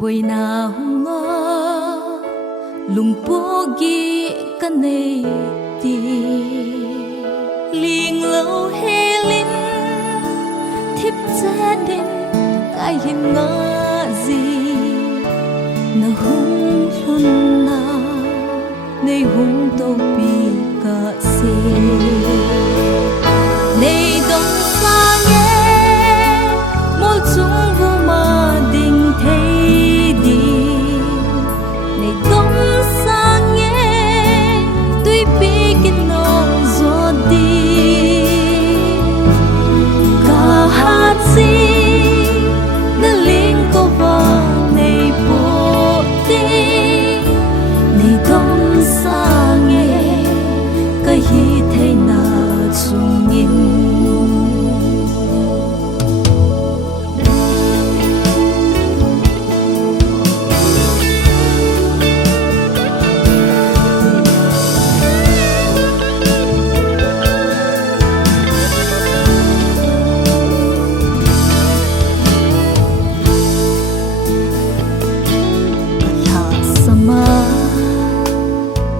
buổi nào ngó lùng pogi kanei ti ling lâu he lin thiếp gia đình cái hiền ngã gì na hung luôn na nay hung tàu bi cả se nay đông xa nghe một chung vô mà đình thấy đi nay đông xa nghe tuy bi kinh nong gió đi cả hát gì na linh có vang nay bộ đi nay đông xa nghe cái hi thấy na chung nhìn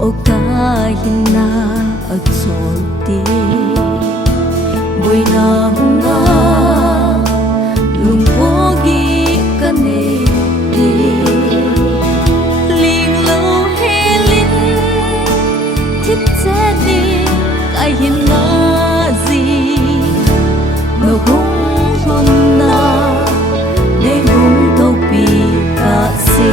o kahina atsolti buina hunga lungpogi kaneti ling lo helin thip chadi kahina gì no hung hon na ne hung to pi ka se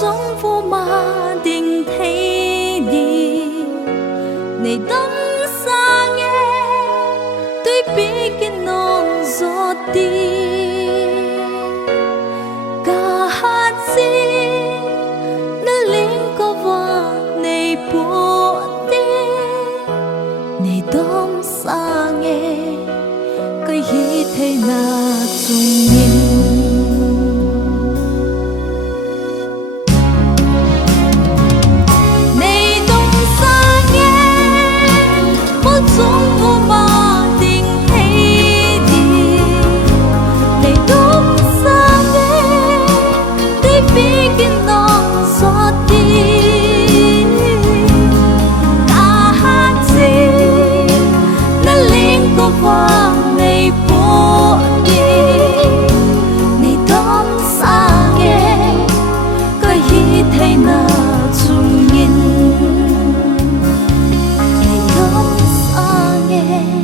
sống vô mà đình thấy đi này đắm xa nghe tôi biết cái nong gió đi cả hát gì nó linh có vang này bộ đi này đắm xa nghe cái hi thế na chung nhìn nghe